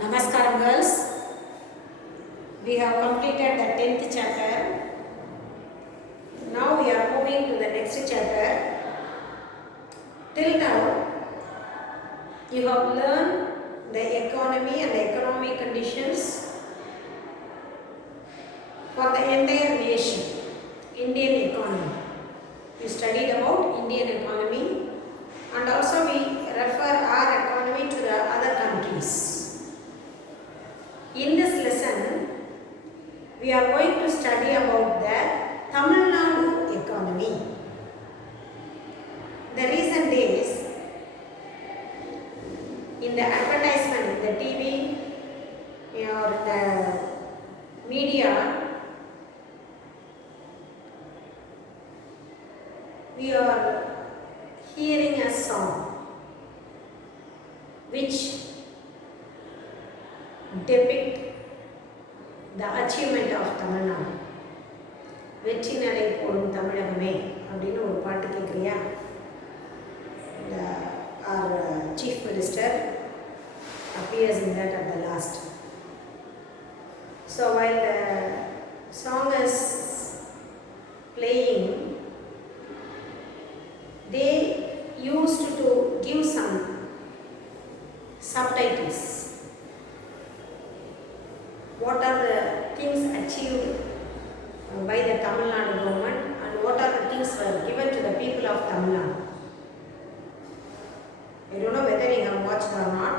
Namaskaram girls, we have completed the 10th chapter. Now we are moving to the next chapter. Till now, you have learned the economy and the economic conditions for the entire nation, Indian economy. We studied about Indian economy and also we refer our economy to the other countries. In this lesson, we are going to study about the Tamil Nadu economy. The recent days, in the advertisement, in the TV or the media, we are hearing a song which depict the achievement of Tamil Nadu. வெற்றி நடை போடும் தமிழகமே அப்படின்னு ஒரு பாட்டு கேட்குறியா? Our chief minister appears in that at the last. So while the song is playing, they used to give some subtitles. What are the things achieved by the Tamil Nadu government and what are the things were given to the people of Tamil Nadu. I don't know whether you have watched or not,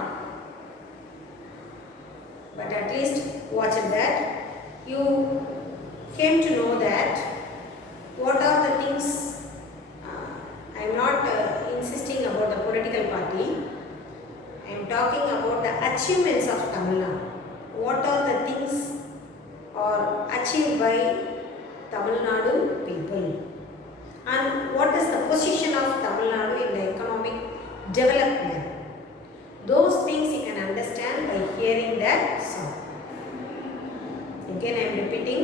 but at least watch that. You came to know that what are the things. I am not insisting about the political party. I am talking about the achievements of Tamil Nadu. What are the things are achieved by Tamil Nadu people and what is the position of Tamil Nadu in the economic development. Those things you can understand by hearing that song. Again I am repeating,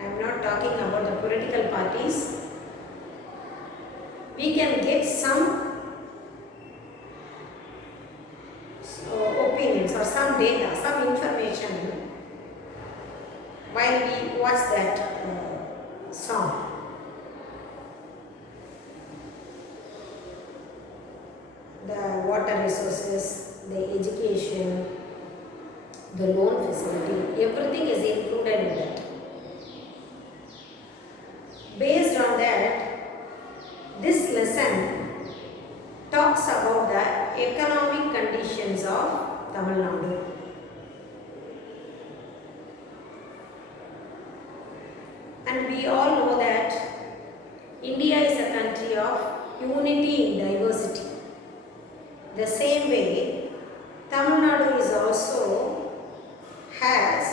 I am not talking about the political parties. We can get some opinions or some data, some information while we watch that song. The water resources, the education, the loan facility, everything is included in that. Based on that, this lesson talks about the economic conditions of Tamil Nadu. And we all know that India is a country of unity in diversity. The same way, Tamil Nadu is also has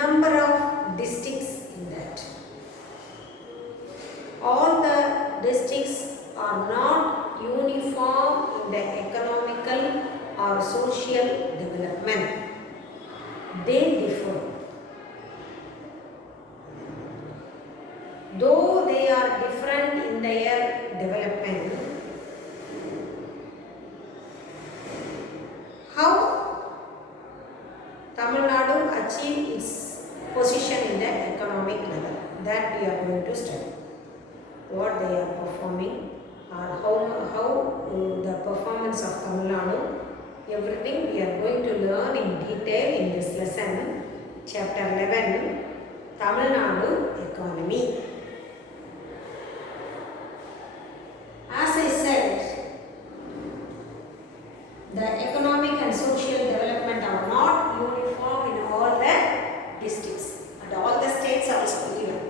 number of districts in that. All the districts are not uniform in the economical or social development. They differ. Though they are different in their development, how Tamil Nadu achieved its position in the economic level, that we are going to study. What they are performing or how the performance of Tamil Nadu, everything we are going to learn in detail in this lesson, chapter 11, Tamil Nadu economy. As I said, the economic and social development are not uniform in all the districts and all the states are also given.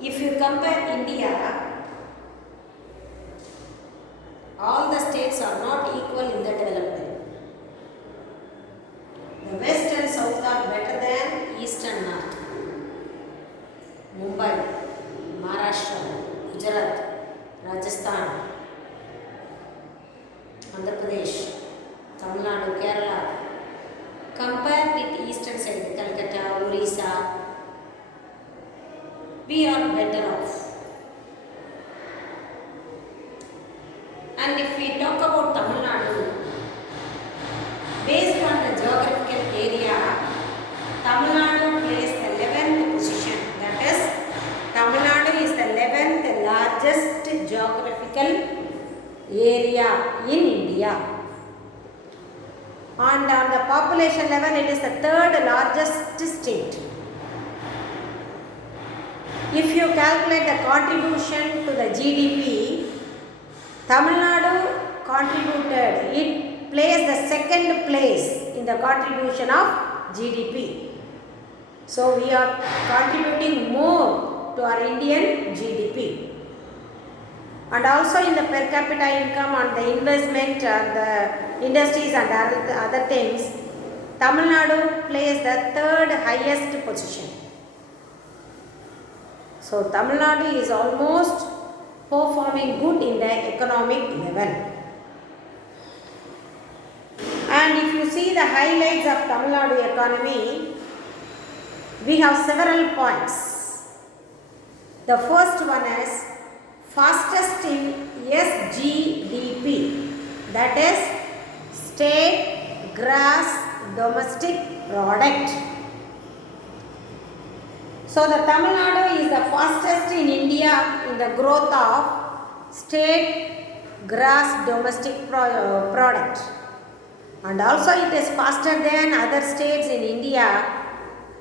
If you compare India, all the states are not equal in the development. The west and south are better than east and north. Mumbai, Maharashtra, Gujarat, Rajasthan, Andhra Pradesh, Tamil Nadu, Kerala. Compare with eastern side, Calcutta, Orissa, we are better off. And if we talk about Tamil Nadu, geographical area in India. And on the population level, it is the third largest state. If you calculate the contribution to the GDP, Tamil Nadu contributed, it plays the second place in the contribution of GDP. So we are contributing more to our Indian GDP. And also in the per capita income and the investment and the industries and other things, Tamil Nadu plays the third highest position. So Tamil Nadu is almost performing good in the economic level. And if you see the highlights of Tamil Nadu economy, we have several points. The first one is fastest in SGDP, that is State Gross Domestic Product. So the Tamil Nadu is the fastest in India in the growth of State Gross Domestic Product, and also it is faster than other states in India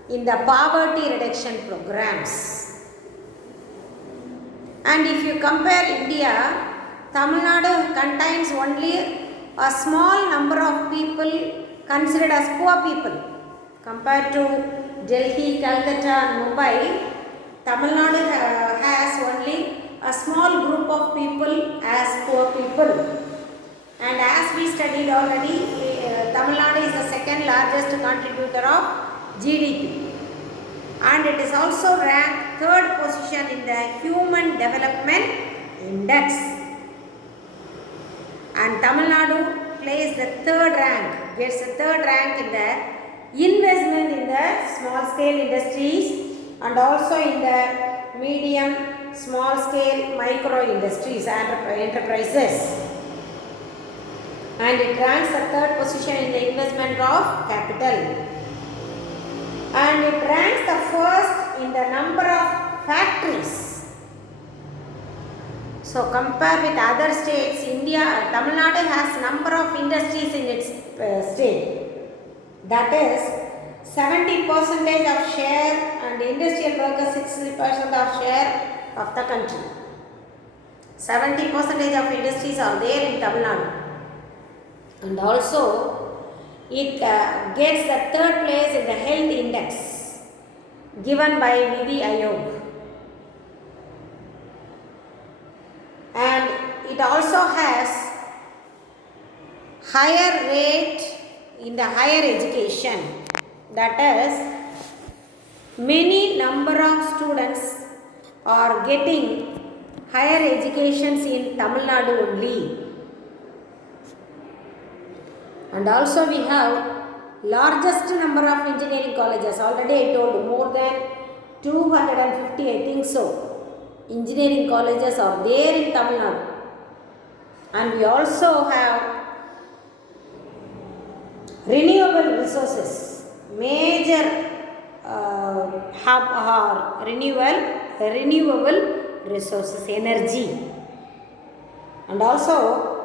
in the poverty reduction programs. And if you compare India, Tamil Nadu contains only a small number of people considered as poor people. Compared to Delhi, Calcutta and Mumbai, Tamil Nadu has only a small group of people as poor people. And as we studied already, Tamil Nadu is the second largest contributor of GDP. And it is also ranked third position in the Human Development Index. And Tamil Nadu plays the third rank, gets the third rank in the investment in the small scale industries and also in the medium, small scale, micro industries and enterprises. And it ranks the third position in the investment of capital. And it ranks the first in the number of factories. So compare with other states, Tamil Nadu has number of industries in its state. That is 70% of share and industrial workers 60% of share of the country. 70% of industries are there in Tamil Nadu. And also it gets the third place in the health index given by Niti Aayog. And it also has higher rate in the higher education. That is, many number of students are getting higher educations in Tamil Nadu only. And also we have largest number of engineering colleges. Already I told more than 250, I think so. Engineering colleges are there in Tamil Nadu. And we also have renewable resources. Major hub or renewable resources, energy. And also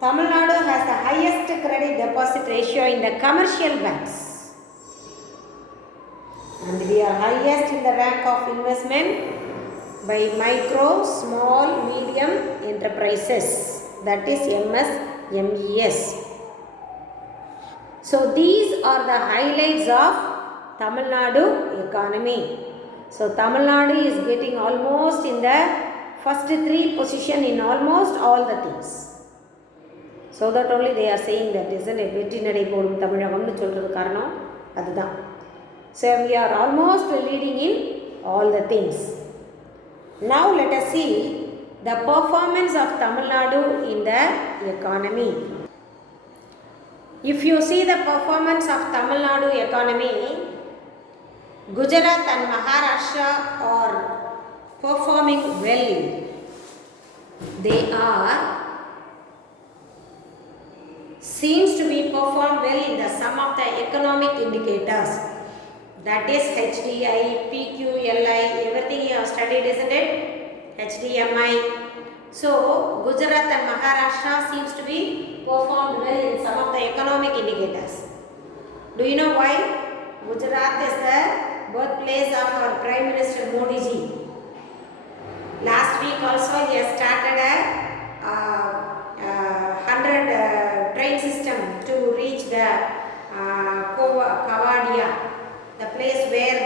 Tamil Nadu has the highest credit deposit ratio in the commercial banks. And we are highest in the rank of investment by micro, small, medium enterprises. That is MSMEs. So these are the highlights of Tamil Nadu economy. So Tamil Nadu is getting almost in the first three position in almost all the things. So that only they are saying that, isn't it? வெற்றி நடை போடும் தமிழகம்னு சொல்றது காரணம் அதுதான். So we are almost leading in all the things. Now let us see the performance of Tamil Nadu in the economy. If you see the performance of Tamil Nadu economy, Gujarat and Maharashtra are performing well. They are seems to be performed well in the sum of the economic indicators. That is HDI, PQLI, everything you have studied, isn't it? HDMI. So Gujarat and Maharashtra seems to be performed well in some of the economic indicators. Do you know why? Gujarat is the birthplace of our Prime Minister Modi ji. Last week also he has started a 100 train system to reach the Kavadia, the place where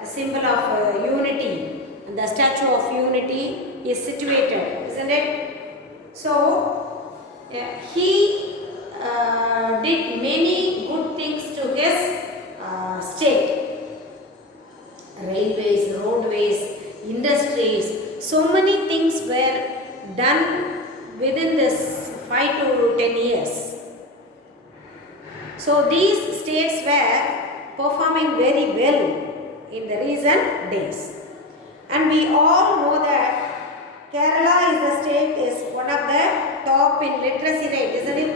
the symbol of unity, the statue of unity is situated, isn't it? So he did many good things to his state. Railways, roadways, industries, so many things were done within this 5 to 10 years. So these states were performing very well in the recent days. And we all know that Kerala is the state is one of the top in literacy rate, isn't it?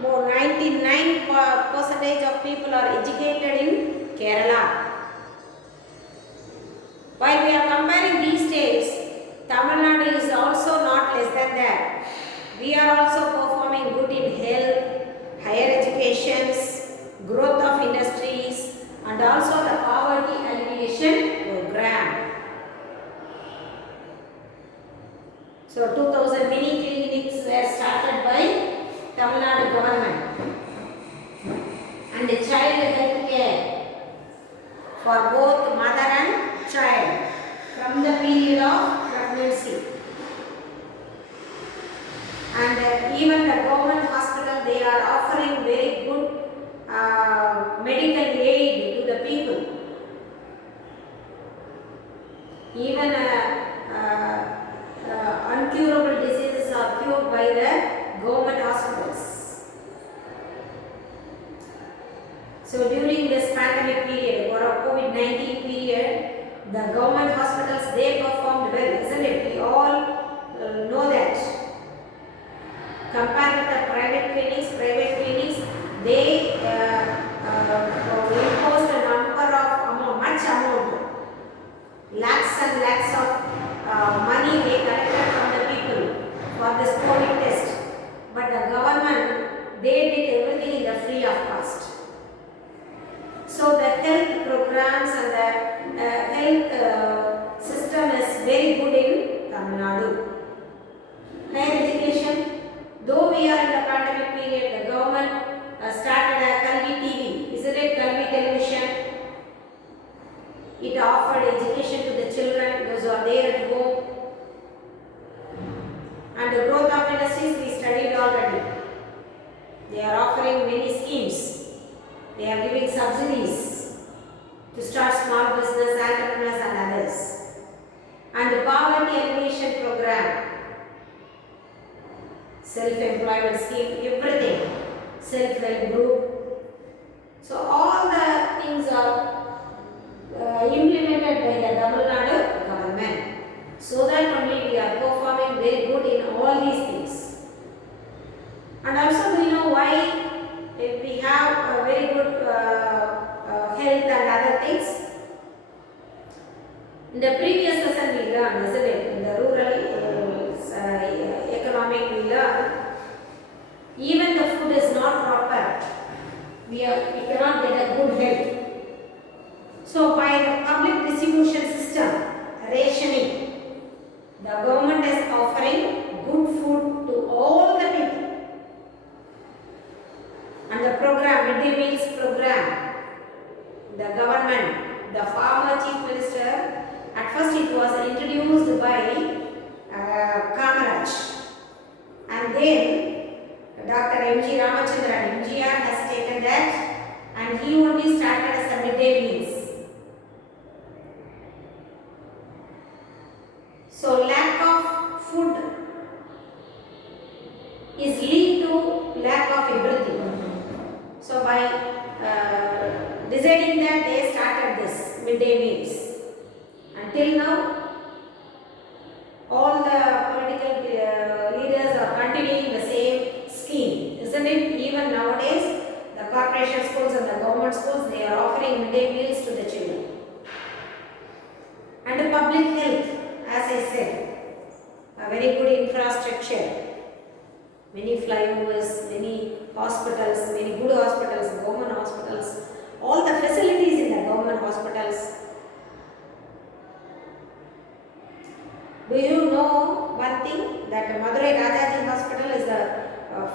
More 99% of people are educated in Kerala. While we are comparing these states, Tamil Nadu is also not less than that. We are also performing good in health, higher educations, growth of industries, and also the poverty alleviation program. So 2000 mini clinics were started by Tamil Nadu government. And the child health care for both mother and child from the period of pregnancy. And even the government hospital, they are offering very good medical aid to the people. Even uncurable diseases are cured by the government hospitals. So during this pandemic period or COVID-19 period, the government hospitals, they performed well, isn't it? We all know that. Compared with the private clinics, they imposed a number of much amount, lakhs and lakhs of money they collected from the people for this COVID test. But the government, they did everything in the free of cost. So the health programs and the health system is very good in Tamil Nadu. Higher education, though we are in the pandemic period, the government started a Kalvi TV, isn't it? Kalvi television. It offered education to the children, those who are there at home. And the growth of industries we studied already. They are offering many schemes. They are giving subsidies to start small business, entrepreneurs and others. And the poverty alleviation program, self-employment scheme, everything, self-help group. So all the things are implemented by the Tamil Nadu government. So that only we are performing very good in all these things. And also we know why we have a very good health and other things. In the previous lesson we learned, isn't it? In the rural economic we learned, even the food is not proper. We cannot get a good health. So by the public distribution system, rationing, the government is offering good food to all the people. And the program, midday meals program, the government, the former chief minister, at first it was introduced by Kamaraj. And then Dr. M.G. Ramachandran, MGR has taken that and he only started as a midday meals. So lack of food is lead to lack of everything. So by deciding that, they started this midday meals. Until now, all the political leaders are continuing the same scheme, isn't it? Even nowadays, the corporation schools and the government schools, they are offering midday meals to the children. And the public health, as I said, a very good infrastructure hospitals, very good hospitals, government hospitals, all the facilities in the government hospitals. Do you know one thing, that Madurai Rajaji Hospital is the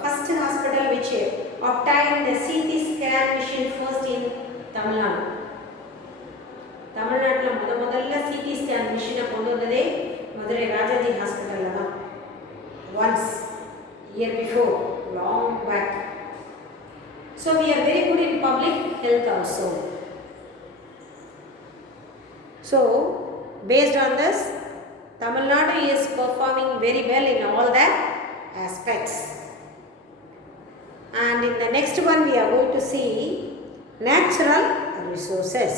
first hospital which obtained the CT scan machine first in Tamil Nadu. தமிழ்நாட்டில் முதல்ல CT scan மிஷினை கொண்டு வந்ததே மதுரை ராஜாஜி ஹாஸ்பிட்டலில் தான். Once year before, long back. So we are very good in public health also. So based on this, Tamil Nadu is performing very well in all the aspects. And in the next one we are going to see natural resources.